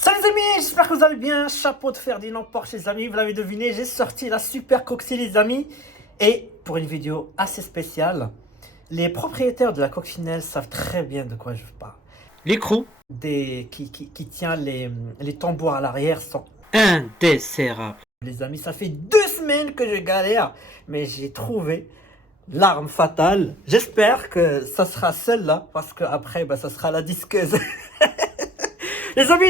Salut les amis, j'espère que vous allez bien. Chapeau de Ferdinand Porsche les amis, vous l'avez deviné, j'ai sorti la super coccinelle les amis. Et pour une vidéo assez spéciale, les propriétaires de la coccinelle savent très bien de quoi je parle. L'écrou qui tient les tambours à l'arrière sont indesserrables. Les amis, ça fait 2 semaines que je galère, mais j'ai trouvé l'arme fatale. J'espère que ça sera celle-là, parce que après, ça sera la disqueuse. Les amis,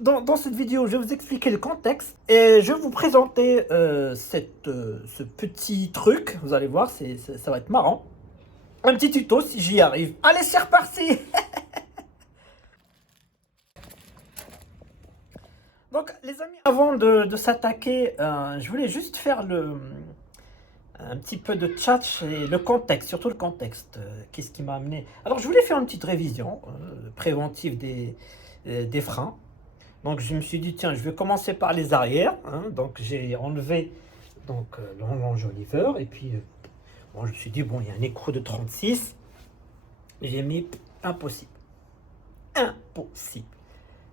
dans cette vidéo, je vais vous expliquer le contexte et je vais vous présenter ce petit truc. Vous allez voir, ça va être marrant. Un petit tuto si j'y arrive. Allez, c'est reparti. Donc, les amis, avant de s'attaquer, je voulais juste faire un petit peu de chat et le contexte, surtout le contexte. Qu'est-ce qui m'a amené? Alors, je voulais faire une petite révision préventive des freins. Donc je me suis dit, tiens, je vais commencer par les arrières. Donc j'ai enlevé l'enjoliveur. Et puis, bon, je me suis dit, bon, il y a un écrou de 36. J'ai mis impossible. Impossible.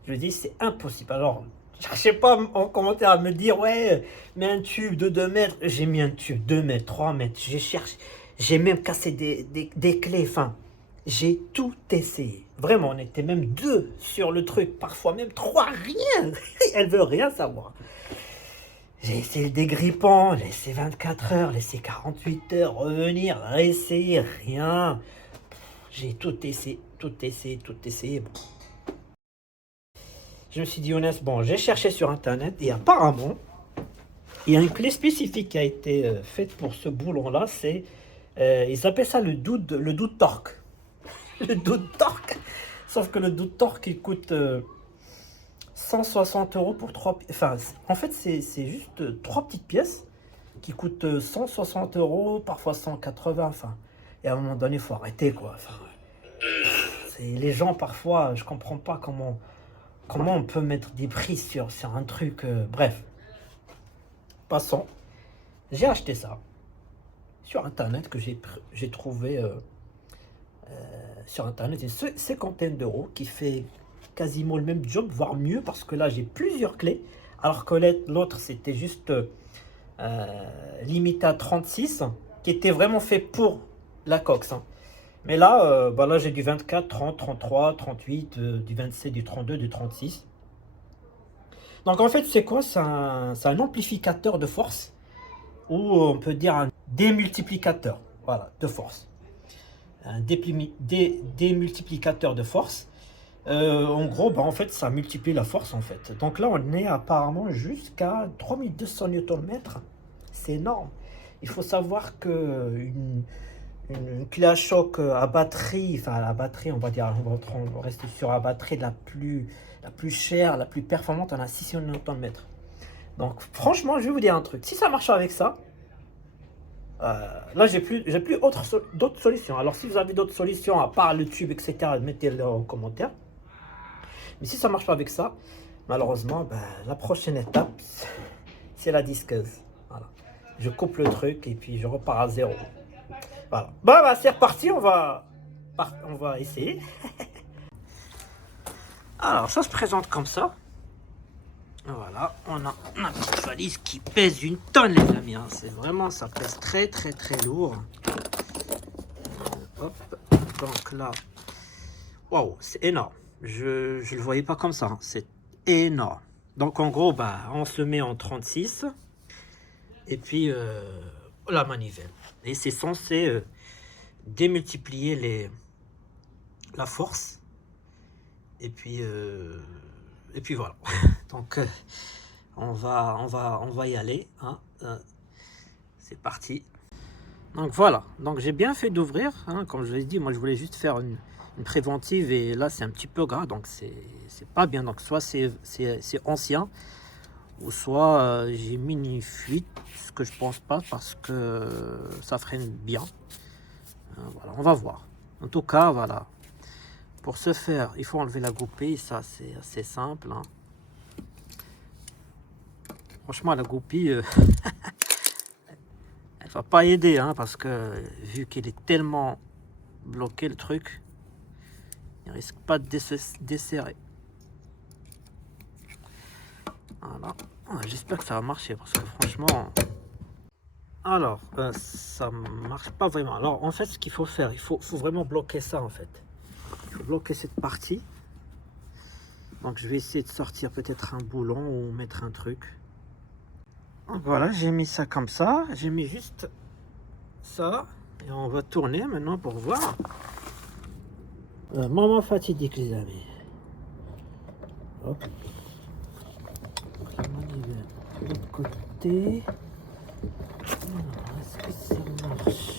Je dis, c'est impossible. Alors, cherchez pas en commentaire à me dire, ouais, mais un tube de 2 mètres. J'ai mis un tube 2 mètres, 3 mètres. J'ai cherché. J'ai même cassé des clés. Enfin, j'ai tout essayé. Vraiment, on était même 2 sur le truc, parfois même 3, rien. Elle veut rien savoir. J'ai essayé le dégrippant, laissé 24 heures, laissé 48 heures, revenir, réessayer, rien. J'ai tout essayé, tout essayé, tout essayé. Bon. Je me suis dit, honnête, bon, j'ai cherché sur internet et apparemment, il y a une clé spécifique qui a été faite pour ce boulon-là. C'est, ils appellent ça le doude torque. Le doude torque. Sauf que le doude torque, il coûte 160 euros pour 3 pièces. Enfin, en fait, c'est juste 3 petites pièces qui coûtent 160 euros, parfois 180. Enfin, et à un moment donné, il faut arrêter, quoi. Enfin, les gens, parfois, je comprends pas comment on peut mettre des prix sur un truc. Bref, passons. J'ai acheté ça sur internet que j'ai trouvé sur internet, c'est 50 d'euros qui fait quasiment le même job, voire mieux, parce que là j'ai plusieurs clés, alors que l'autre c'était juste limité à 36, qui était vraiment fait pour la cox. Mais là, là j'ai du 24, 30, 33, 38, du 27, du 32, du 36. Donc en fait c'est quoi? C'est un amplificateur de force, ou on peut dire un démultiplicateur, voilà, de force. Un démultiplicateur de force. En gros, en fait, ça multiplie la force, en fait. Donc là, on est apparemment jusqu'à 3200 Nm. C'est énorme. Il faut savoir que une clé à choc à batterie, enfin la batterie, on va dire, on va rester sur la batterie la plus chère, la plus performante, on a 600 Nm. Donc franchement, je vais vous dire un truc. Si ça marche avec ça, là, j'ai plus d'autres solutions. Alors, si vous avez d'autres solutions, à part le tube, etc., mettez-le en commentaire. Mais si ça marche pas avec ça, malheureusement, la prochaine étape, c'est la disqueuse. Voilà. Je coupe le truc et puis je repars à zéro. Voilà. C'est reparti, on va essayer. Alors, ça se présente comme ça. Voilà, on a une petite valise qui pèse 1 tonne, les amis. C'est vraiment, ça pèse très, très, très lourd. Hop, donc là, waouh, c'est énorme. Je le voyais pas comme ça, c'est énorme. Donc en gros, on se met en 36 et puis la manivelle. Et c'est censé démultiplier la force. Et puis voilà. Donc on va y aller. C'est parti. Donc voilà. Donc j'ai bien fait d'ouvrir. Comme je l'ai dit, moi je voulais juste faire une préventive et là c'est un petit peu gras, donc c'est pas bien. Donc soit c'est ancien, ou soit j'ai mis une fuite, ce que je pense pas parce que ça freine bien. Voilà, on va voir. En tout cas, voilà. Pour ce faire, il faut enlever la goupille. Ça, c'est assez simple. Franchement, la goupille, elle va pas aider, parce que vu qu'il est tellement bloqué le truc, il risque pas de desserrer. Voilà. J'espère que ça va marcher parce que franchement... Alors, ça marche pas vraiment. Alors, en fait, ce qu'il faut faire, il faut vraiment bloquer ça, en fait. Il faut bloquer cette partie. Donc, je vais essayer de sortir peut-être un boulon ou mettre un truc. Donc, voilà, j'ai mis ça comme ça. J'ai mis juste ça. Et on va tourner maintenant pour voir. Moment fatidique, les amis. Hop. De l'autre côté. Est-ce que ça marche?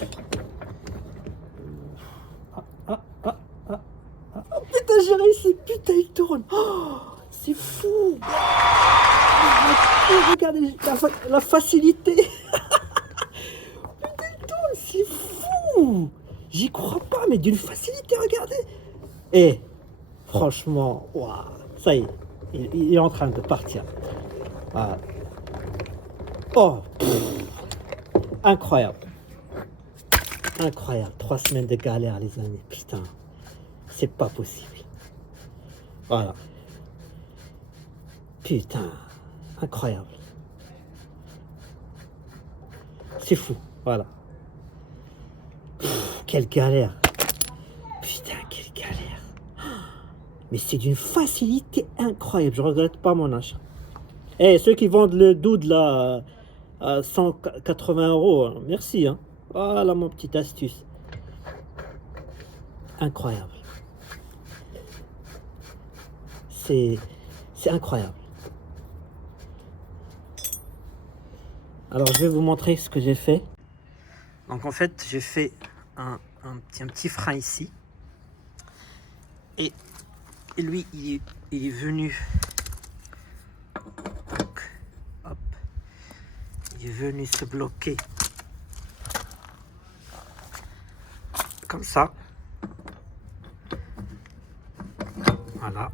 Oh putain, j'ai réussi, putain, il tourne. Oh, c'est fou. Regardez la facilité. Putain, il tourne, c'est fou. J'y crois pas, mais d'une facilité, regardez. Et franchement, waouh, ça y est, il est en train de partir. Voilà. Oh, incroyable. Incroyable. 3 semaines de galère, les amis. Putain, c'est pas possible. Voilà. Putain, incroyable. C'est fou. Voilà. Quelle galère. Putain, quelle galère. Mais c'est d'une facilité incroyable. Je regrette pas mon achat. Eh, ceux qui vendent le doude là à 180 €, merci. Hein. Voilà mon petite astuce. Incroyable. C'est incroyable. Alors je vais vous montrer ce que j'ai fait. Donc en fait j'ai fait un petit frein ici. Et lui il est venu. Donc, hop. Il est venu se bloquer. Comme ça. Voilà.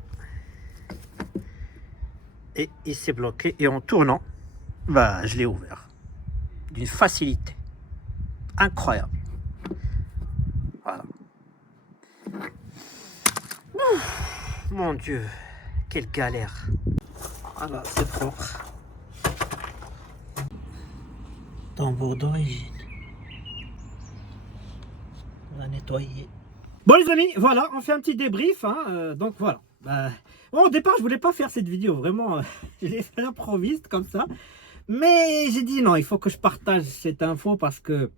Et il s'est bloqué. Et en tournant, bah, je l'ai ouvert. D'une facilité incroyable. Voilà. Ouf, mon Dieu, quelle galère. Voilà, c'est propre. Tambour d'origine. On va nettoyer. Bon les amis, voilà, on fait un petit débrief. Hein, donc voilà. Bon, au départ, je voulais pas faire cette vidéo. Vraiment, je l'ai fait à l'improviste comme ça. Mais j'ai dit non, il faut que je partage cette info parce que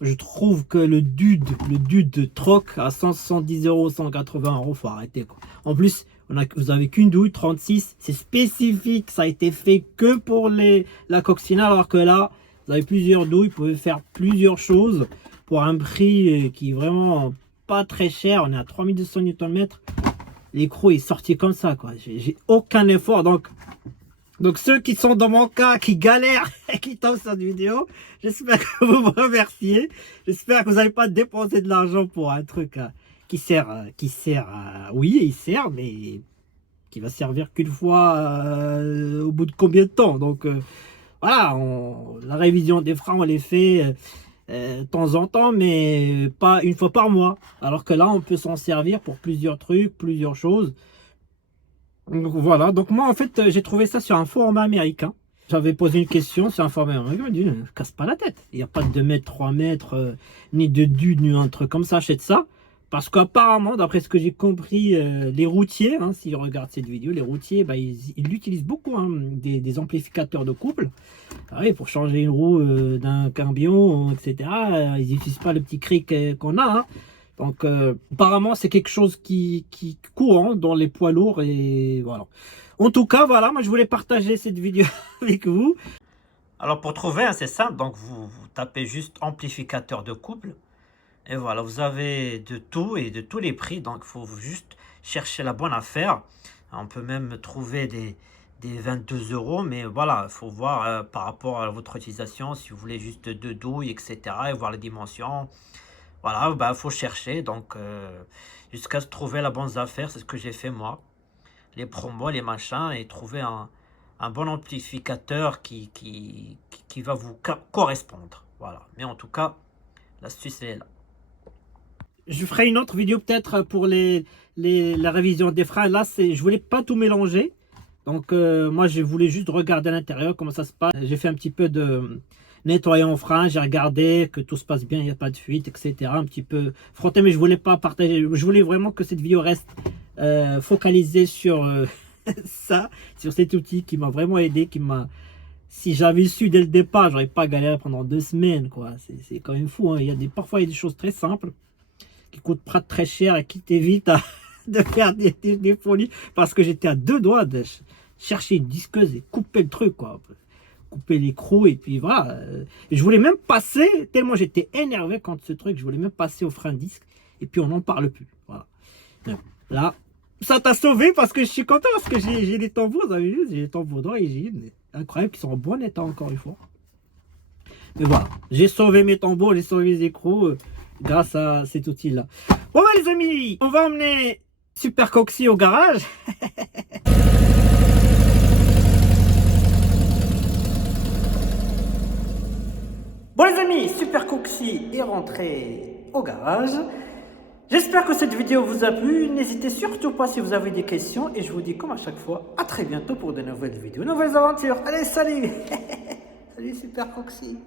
je trouve que le dude troc à 170 €, 180 €, faut arrêter quoi. En plus, vous avez qu'une douille, 36, c'est spécifique, ça a été fait que pour la coccinelle, alors que là, vous avez plusieurs douilles, vous pouvez faire plusieurs choses pour un prix qui est vraiment pas très cher. On est à 3200 Nm. L'écrou est sorti comme ça quoi. J'ai aucun effort, donc ceux qui sont dans mon cas, qui galèrent et qui tombent sur cette vidéo, j'espère que vous me remerciez. J'espère que vous n'avez pas dépensé de l'argent pour un truc qui sert, oui, il sert, mais qui va servir qu'une fois au bout de combien de temps. Donc voilà, la révision des freins, on les fait de temps en temps, mais pas une fois par mois. Alors que là, on peut s'en servir pour plusieurs trucs, plusieurs choses. Donc voilà, donc moi en fait j'ai trouvé ça sur un forum américain. J'avais posé une question sur un forum américain, il m'a dit ne casse pas la tête. Il n'y a pas de 2 mètres, 3 mètres, ni de dude, ni un truc comme ça, achète ça. Parce qu'apparemment, d'après ce que j'ai compris, les routiers, hein, s'ils regardent cette vidéo, les routiers, bah, ils utilisent beaucoup hein, des amplificateurs de couple. Ah oui, pour changer une roue d'un camion, etc. Ils n'utilisent pas le petit cric qu'on a. Hein. Donc, apparemment, c'est quelque chose qui courant dans les poids lourds. Et voilà. En tout cas, voilà, moi, je voulais partager cette vidéo avec vous. Alors, pour trouver, hein, c'est simple. Donc, vous tapez juste amplificateur de couple. Et voilà, vous avez de tout et de tous les prix. Donc, il faut juste chercher la bonne affaire. On peut même trouver des 22 €. Mais voilà, il faut voir par rapport à votre utilisation. Si vous voulez juste 2 douilles, etc. Et voir les dimensions. Voilà, bah, faut chercher. Donc, jusqu'à trouver la bonne affaire. C'est ce que j'ai fait moi. Les promos, les machins. Et trouver un bon amplificateur qui va vous correspondre. Voilà. Mais en tout cas, l'astuce est là. Je ferai une autre vidéo peut-être pour la révision des freins. Là, je voulais pas tout mélanger. Donc moi je voulais juste regarder à l'intérieur comment ça se passe. J'ai fait un petit peu de nettoyant au frein, j'ai regardé que tout se passe bien, il n'y a pas de fuite, etc. Un petit peu frotté, mais je voulais pas partager. Je voulais vraiment que cette vidéo reste focalisée sur ça, sur cet outil qui m'a vraiment aidé, qui m'a... Si j'avais su dès le départ, j'aurais pas galéré pendant 2 semaines, quoi. C'est quand même fou, hein. Parfois, il y a des choses très simples qui coûtent pas très cher et qui t'évitent de faire des folies parce que j'étais à 2 doigts de chercher une disqueuse et couper le truc, quoi. Couper l'écrou et puis voilà. Je voulais même passer, tellement j'étais énervé contre ce truc, je voulais même passer au frein disque et puis on n'en parle plus. Voilà. Là, ça t'a sauvé parce que je suis content parce que j'ai les tambours, vous avez vu, j'ai les tambours d'origine, incroyable, qui sont en bon état encore une fois. Mais voilà, j'ai sauvé mes tambours, j'ai sauvé les écrous grâce à cet outil-là. Bon bah les amis, on va emmener Super Coxy au garage. Bon les amis, Super Coxy est rentré au garage. J'espère que cette vidéo vous a plu. N'hésitez surtout pas si vous avez des questions. Et je vous dis comme à chaque fois, à très bientôt pour de nouvelles vidéos, de nouvelles aventures. Allez, salut. Salut Super Coxy.